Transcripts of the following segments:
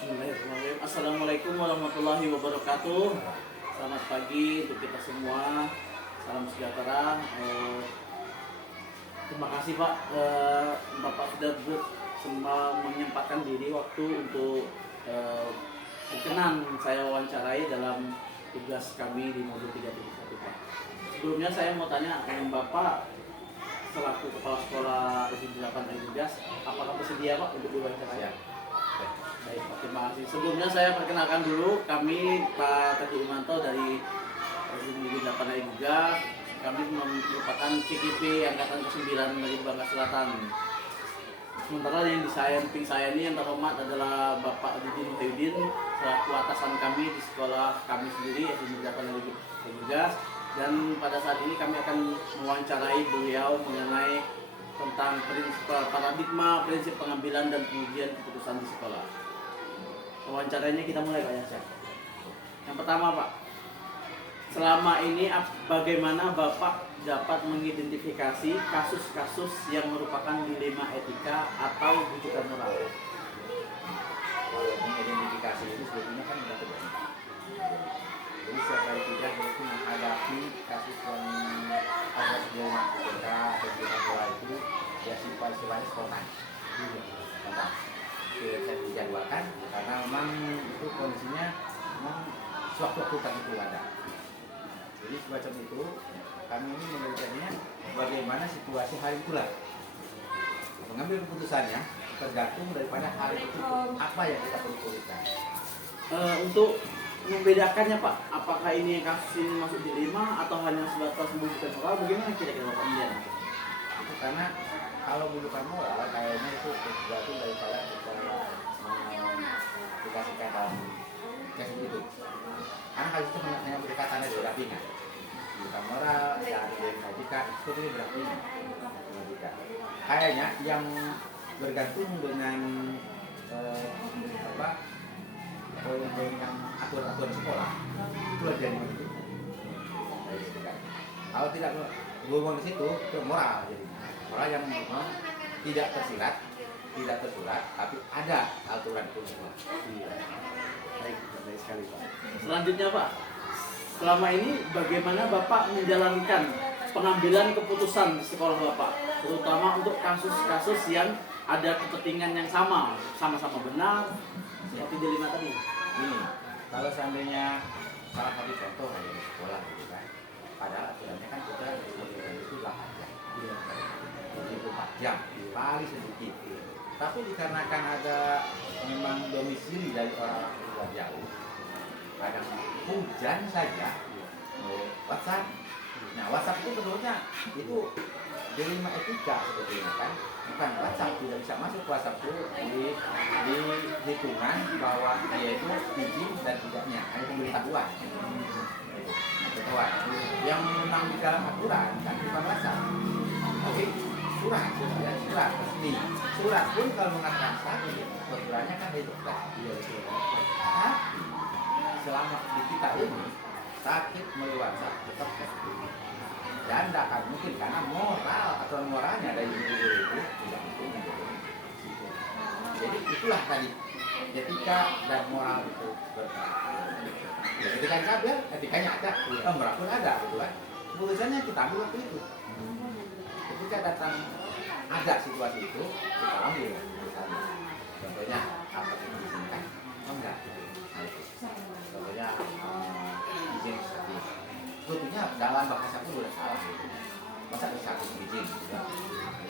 Bismillahirrahmanirrahim. Assalamualaikum warahmatullahi wabarakatuh. Selamat pagi untuk kita semua. Salam sejahtera. Terima kasih Pak. Bapak sudah semua menyempatkan diri waktu untuk berkenan saya wawancarai dalam tugas kami di modul 3.1 Pak. Sebelumnya saya mau tanya dengan Bapak selaku kepala sekolah SD 8 Gas, apakah bersedia Pak untuk diwawancara? Baik, Pak, terima kasih. Sebelumnya saya perkenalkan dulu, kami Pak Teguh Imanto dari SD 8 Gas. Kami merupakan CKP Angkatan ke-9 dari Bangka Selatan. Sementara yang di samping saya ini yang terhormat adalah Bapak Didin Muhyiddin selaku atasan kami di sekolah kami sendiri SD 8 Gas. Dan pada saat ini kami akan mewawancarai beliau mengenai tentang paradigma, prinsip pengambilan dan pengujian keputusan di sekolah. Wawancaranya kita mulai Pak Yasir. Yang pertama Pak, selama ini bagaimana Bapak dapat mengidentifikasi kasus-kasus yang merupakan dilema etika atau rujukan moral? Kalau mengidentifikasi itu sebetulnya kan sudah terjadi. Jadi setiap kali kita harus menghadapi kasus yang ada dilema etika atau dilema moral itu ya sifatnya spontan. Spontan. Tidak bisa dijadwalkan karena memang itu kondisinya memang suatu tertentu ada. Jadi semacam itu kami ini menelitinya bagaimana situasi hari itulah. Mengambil keputusannya tergantung daripada hari itu apa yang kita perlu pulihkan. Untuk membedakannya Pak, apakah ini kasus ini masuk dilema atau hanya sebatas bukan moral? Bagaimana kira-kira Bapak melihat? Itu karena kalau bukan moral kayaknya itu tergantung daripada kita dikasihkan dalam kasus itu. Karena kasus itu hanya berdekatan aja berapinya. Bukan moral dan etika itu berapinya. Kayaknya yang bergantung dengan poin-poin yang aturan sekolah itu aja yang itu. Kalau tidak berhubungan di situ itu moral jadi moral yang memang tidak tersirat, tidak tersurat, tapi ada aturan itu semua. Baik sekali Pak. Selanjutnya Pak, selama ini bagaimana Bapak menjalankan pengambilan keputusan di sekolah Bapak, terutama untuk kasus-kasus yang ada kepentingan yang sama-sama benar, seperti dilema tadi. Ini kalau seandainya salah satu contoh aja di sekolah gitu kan, padahal aturannya kan kita itu 8 jam, 24 jam, paling sedikit. Tapi dikarenakan ada memang domisili dari orang luar jauh, kadang hujan saja, WhatsApp. Nah WhatsApp itu sebetulnya itu dilema etika sebetulnya kan, bukan WhatsApp tidak bisa masuk WhatsApp itu di hitungan bahwa dia itu izin dan tidaknya hanya pemberitahuan. Pemberitahuan yang memang di dalam aturan kan bukan WhatsApp, tapi surat resmi. Surat pun kalau mengatakan sakit, aturannya kan itu kan. Tapi selama di kita ini sakit melalui WhatsApp tetap sakit. Dan tidak akan mungkin karena moral atau moralnya dari guru itu tidak mungkin. Jadi itulah tadi etika dan moral itu berperan. Ya, ketika kabel, etikanya ada, moral pun ada, gitu kan. Keputusannya kita ambil waktu itu. Ketika datang ada situasi itu, kita ambil keputusannya. Contohnya apa yang diizinkan? Oh enggak. Nah, itu. Contohnya izin seperti sebetulnya dalam bahasa pun sudah salah gitu. Masa sakit izin gitu.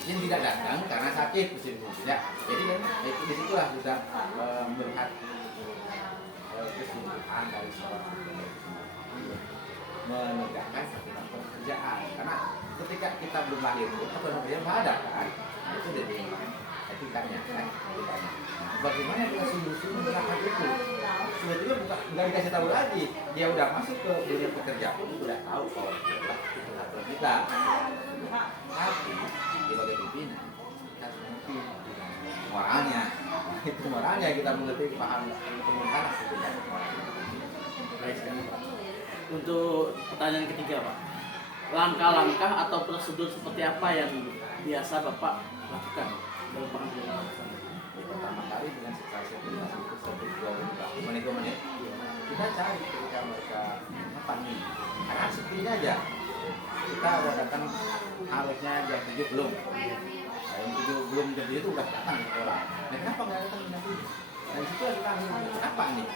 Izin tidak datang karena sakit tidak. Jadi kan itu disitulah kita melihat kesimpulan dari seorang menegakkan aturan pekerjaan. Karena ketika kita belum lahir pun aturan pekerjaan nggak ada kan. Nah, itu jadi etikanya kan. Etikanya. Nah, bagaimana kita sungguh-sungguh menerapkan itu? Sebetulnya nggak dikasih tahu lagi, dia udah masuk ke dunia pekerja pun sudah tahu kalau itu aturan kita. Tapi sebagai pimpinan kita harus mengerti moralnya. Itu moralnya kita mengerti paham pemerintahan itu ya. Baik sekali Pak. Untuk pertanyaan ketiga Pak, langkah-langkah atau prosedur seperti apa yang biasa Bapak lakukan dalam pengambilan keputusan? Pertama kali dengan secara sertifikasi itu kita cari ketika mereka apa nih, karena sepertinya aja kita udah datang harusnya jam 7 belum, nah, jam 7 belum jam 7 itu udah datang ke sekolah. Nah kenapa nggak datang jam 7? Nah di situ kita kenapa nih?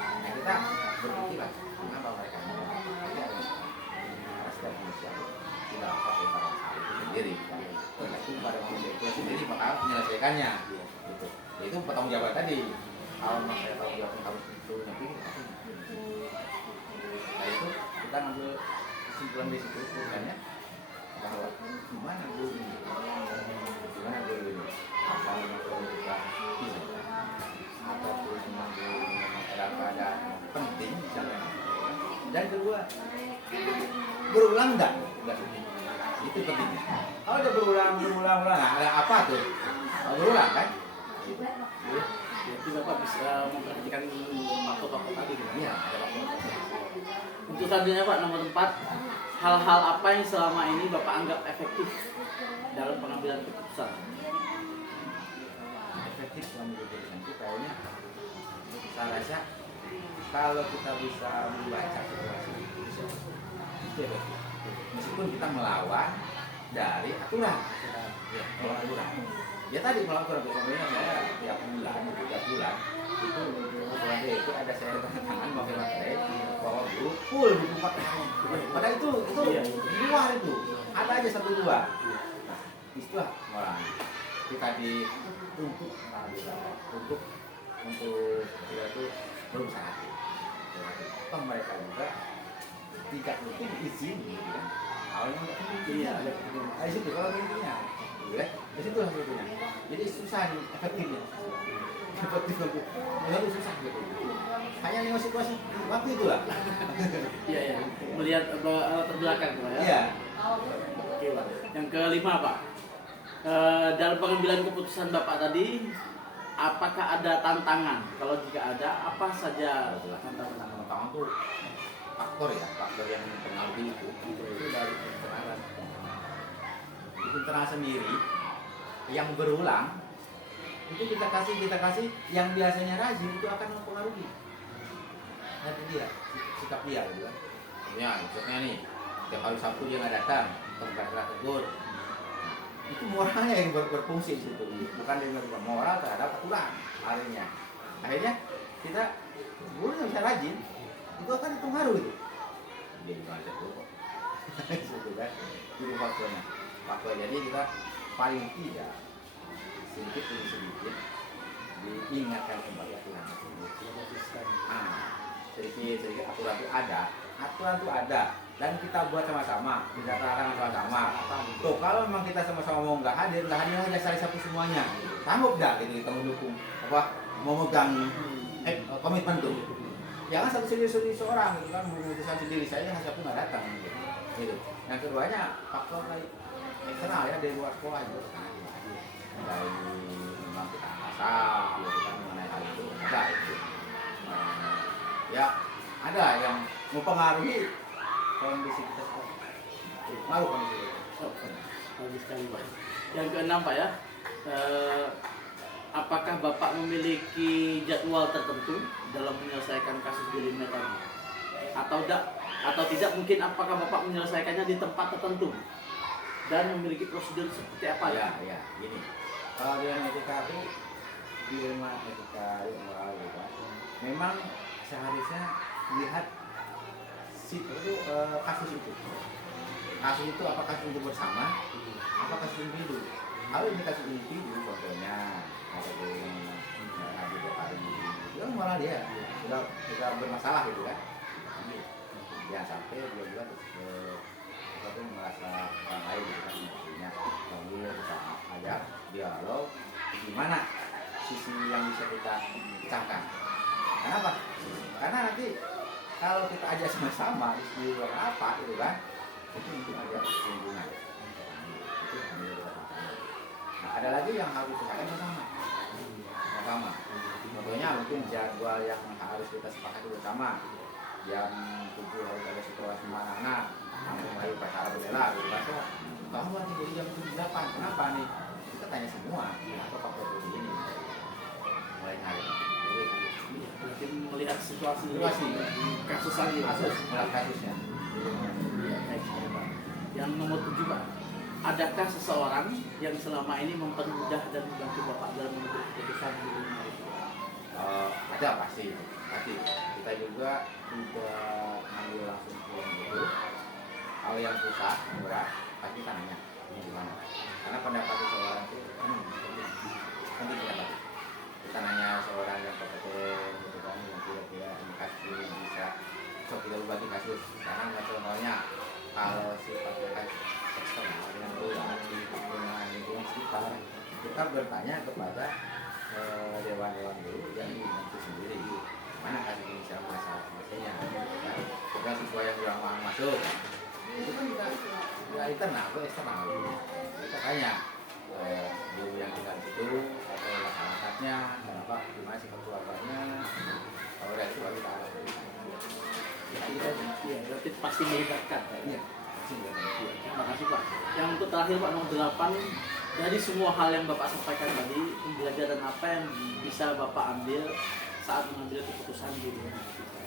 Nah kita berpikir lah kenapa mereka jadi ada setiap manusia tidak dapat tentang hal itu sendiri, tergantung pada manusia itu sendiri bakal menyelesaikannya. Gitu. Itu bertanggung jawab tadi. Kalau saya tahu jawab harus itu tapi nah itu kita ngambil kesimpulan di situ bukannya bahwa gimana guru ini, gimana guru ini, apa yang perlu kita pilih atau memang guru ini memang dalam keadaan penting misalnya. Dan kedua berulang enggak itu pentingnya. Kalau udah berulang ada apa tuh? Berulang kan? Jadi Bapak bisa memperhatikan faktor-faktor tadi. Iya, ada faktor. Untuk selanjutnya Pak, nomor 4, hal-hal apa yang selama ini Bapak anggap efektif dalam pengambilan keputusan? Efektif dalam keputusan itu kayaknya saya rasa kalau kita bisa membaca situasi itu efektif. Meskipun kita melawan dari aturan, ya, melawan aturan. Ya tadi melakukan sebenarnya saya tiap bulan itu bulan itu ada saya tanda tangan pakai materai bahwa guru full buku 4 tahun. Padahal itu di luar itu ada aja 1-2. Nah, istilah orang kita dituntut untuk kita itu berusaha. Toh mereka juga tidak mungkin izin gitu kan. Awalnya iya, ada situ kalau intinya. Di situ lah sebetulnya. Jadi susah nih efektifnya. Efektif untuk menurut susah gitu. Hanya lima situasi waktu itu lah. Iya. Melihat terbelakang Pak ya. Iya. Oke Pak. Yang kelima Pak, dalam pengambilan keputusan Bapak tadi, apakah ada tantangan? Kalau jika ada, apa saja tantangan? Tantangan itu faktor yang mempengaruhi itu dari internal. Internal sendiri yang berulang itu kita kasih yang biasanya rajin itu akan mempengaruhi nanti dia sikap dia gitu kan ya maksudnya nih tiap hari Sabtu dia nggak datang tempat tegur itu moralnya yang berfungsi di situ bukan dengan moral terhadap aturan harinya akhirnya kita guru yang bisa rajin itu akan dipengaruhi itu dia juga tuh gitu kan itu faktornya. Jadi kita paling tidak sedikit demi sedikit diingatkan kembali aturan tersebut. Sedikit aturan itu ada dan kita buat sama-sama, kita terang sama-sama. Tuh kalau memang kita sama-sama mau nggak hadir aja saling satu semuanya. Sanggup nggak gitu kita mendukung memegang komitmen tuh. Jangan satu sendiri seorang gitu kan memutuskan sendiri saya satu nggak datang gitu. Yang keduanya faktor lain eksternal ya dari luar sekolah juga dari memang kita asal ya kita mengenai hal itu ada itu ya ada yang mempengaruhi kondisi kita sekolah pengaruh kondisi kita Bagus sekali Pak. Yang keenam Pak ya, apakah Bapak memiliki jadwal tertentu dalam menyelesaikan kasus bullying tadi? Atau tidak mungkin apakah Bapak menyelesaikannya di tempat tertentu? Dan memiliki prosedur seperti apa ya gini kalau dengan etika itu di rumah etika moral gitu memang seharusnya lihat kasus itu apakah kasus itu bersama apa kasus individu kalau ini kasus individu contohnya ada yang di hari itu kan moral dia sudah bermasalah gitu kan jangan sampai dia itu merasa orang lain gitu kan maksudnya panggil kita ajak dialog gimana sisi yang bisa kita pecahkan. Kenapa? Karena nanti kalau kita ajak sama-sama di luar apa gitu kan itu mungkin ada hubungan itu nah ada lagi yang harus disepakati bersama contohnya mungkin jadwal yang harus kita sepakati bersama jam 7 harus ada sekolah sama anak mulai upacara bendera gitu kan kamu nanti dari jam 7-8 kenapa nih kita tanya semua apa faktor ini mulai hari berarti melihat situasi Situasi. kasus lagi Pak. kasusnya. Ya, baik, sekali, Pak. Yang nomor 7 Pak, adakah seseorang yang selama ini mempermudah dan membantu Bapak dalam mengambil keputusan di rumah itu? Ada pasti. Kita juga tidak ambil langsung pulang gitu. Hal yang susah, berat, pasti kita nanya gimana. Karena pendapat seseorang itu penting pendapat. Kita nanya seorang yang kompeten, gitu kan, yang kira-kira kasih bisa. So kita berbagi kasus. Sekarang contohnya kalau sifatnya eksternal dengan luar di lingkungan sekitar, kita bertanya kepada dewan-dewan dulu yang itu sendiri mana kasih inisial masalahnya kita sesuai yang bilang mau masuk itu kan kita internal atau eksternal kita tanya guru yang tinggal di situ atau masyarakatnya kenapa gimana sifat keluarganya kalau dari itu baru kita ada Iya, berarti pasti melibatkan. iya Terima kasih Pak. Yang untuk terakhir Pak, nomor 8, dari semua hal yang Bapak sampaikan tadi, pembelajaran apa yang bisa Bapak ambil saat mengambil keputusan di rumah kita?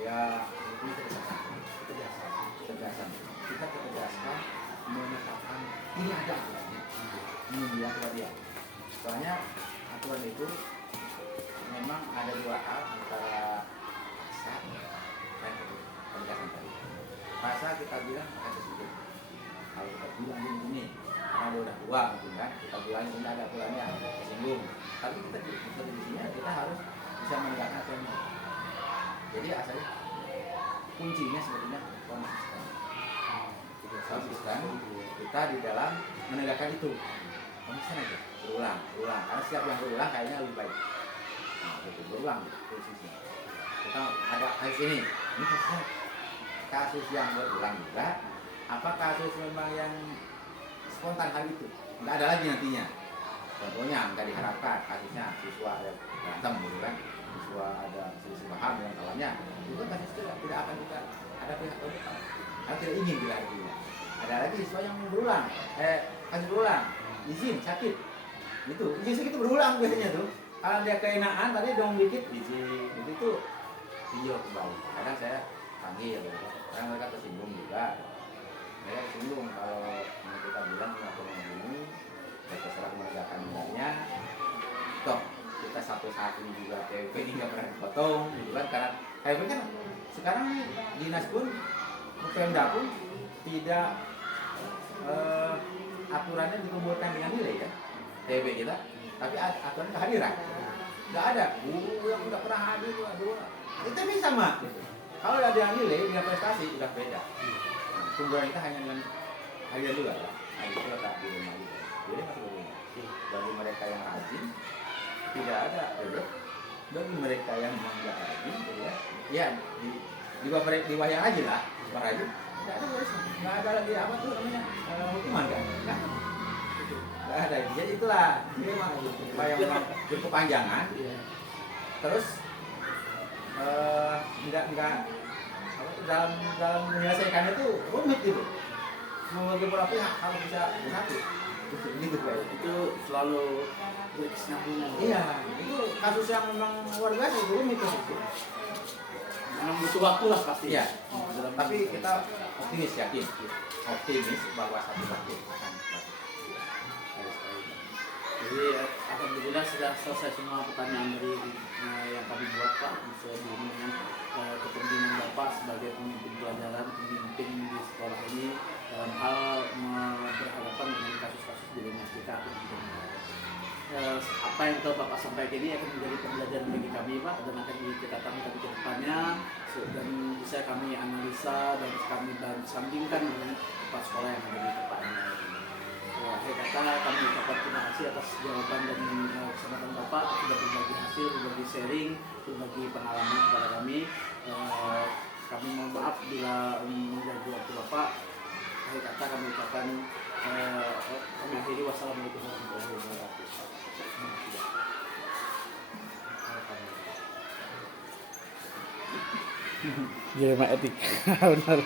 ya ini ketegasan kita ketegasan menetapkan ini ada aturannya ini dia aturan dia soalnya aturan itu memang ada dua hal antara pasar dan ketegasan tadi pasar kita bilang akan sesuatu kalau kita bilang ini karena dia udah tua gitu kan kita bilang ini ada aturannya tersinggung tapi kita di sini kita harus bisa menegakkan aturannya jadi asalnya kuncinya sebetulnya konsisten kita di dalam menegakkan itu konsisten aja berulang karena setiap yang berulang kayaknya lebih baik itu berulang posisinya kita ada kasus ini kasus yang berulang juga apa kasus memang yang spontan hal itu nggak ada lagi nantinya contohnya nggak diharapkan kasusnya siswa ada berantem gitu kan siswa ada selisih paham dengan kawannya itu kasus tidak akan kita ada pihak terdepan karena tidak ingin bila ada lagi siswa yang berulang kasus berulang izin sakit itu izin sakit itu berulang biasanya tuh kalau dia keenaan tadi dong dikit izin itu tinjau kembali kadang saya panggil karena mereka tersinggung juga mereka tersinggung kalau kita bilang kenapa begini ya terserah menegakkan hendaknya toh kita sampai saat ini juga TWP ini nggak pernah dipotong gitu kan karena TWP kan sekarang dinas pun Pemda pun tidak aturannya dikumpulkan dengan nilai ya TWP kita tapi aturan kehadiran nggak ada guru yang udah pernah hadir kita bisa sama gitu. Kalau ada yang nilai dengan prestasi udah beda kumpulan kita hanya dengan hadiah juga ya itu letak di rumah juga jadi masih rumah bagi mereka yang rajin tidak ada bagi mereka yang memang nggak rajin gitu ya di bawah yang rajin lah bawah rajin nggak ada lagi apa tuh namanya hukuman kan nggak ada jadi itulah ini memang berkepanjangan terus nggak dalam menyelesaikan itu rumit gitu mau beberapa pihak harus bisa bersatu gitu kayak Itu selalu berkesinambungan. iya itu kasus yang memang luar biasa itu rumit itu Memang butuh waktu lah pasti. iya tapi kita optimis yakin optimis bahwa satu waktu akan Jadi alhamdulillah sudah selesai semua pertanyaan dari yang kami buat Pak sesuai dengan kepentingan Bapak sebagai pemimpin pelajaran, pemimpin di sekolah ini dalam hal berhadapan dengan kasus-kasus di rumah kita. Apa yang telah Bapak sampaikan ini akan menjadi pembelajaran bagi kami Pak dan akan dicatatkan kami ke depannya dan bisa kami analisa dan kami sandingkan dengan kepala sekolah yang ada di tempatnya. Saya kata kami ucapkan terima kasih atas jawaban dan kesempatan Bapak sudah berbagi hasil, berbagi sharing, berbagi pengalaman kepada kami. Kami mohon maaf bila mengganggu waktu Bapak. Saya kata kami ucapkan kami akhiri wassalamualaikum warahmatullahi wabarakatuh. Jadi etik benar.